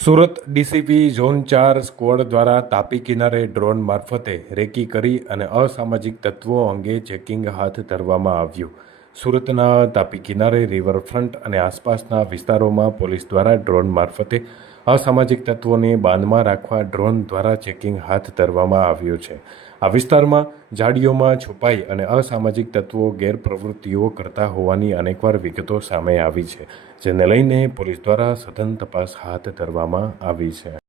Surat DCP zone ચાર squad દ્વારા તાપી કિનારે ડ્રોન મારફતે રેકી કરી અને અસામાજિક તત્વો અંગે ચેકિંગ હાથ ધરવામાં આવ્યું. સુરતના તાપી કિનારે રિવરફ્રન્ટ અને આસપાસના વિસ્તારોમાં પોલીસ દ્વારા ડ્રોન મારફતે અસામાજિક તત્વોને બાંધમાં રાખવા ડ્રોન દ્વારા ચેકિંગ હાથ ધરવામાં આવ્યું છે. આ વિસ્તારમાં ઝાડીઓમાં છુપાઈ અને અસામાજિક તત્વો ગેરપ્રવૃત્તિઓ કરતા હોવાની અનેકવાર વિગતો સામે આવી છે, જેને લઈને પોલીસ દ્વારા સઘન તપાસ હાથ ધરવામાં આવી છે.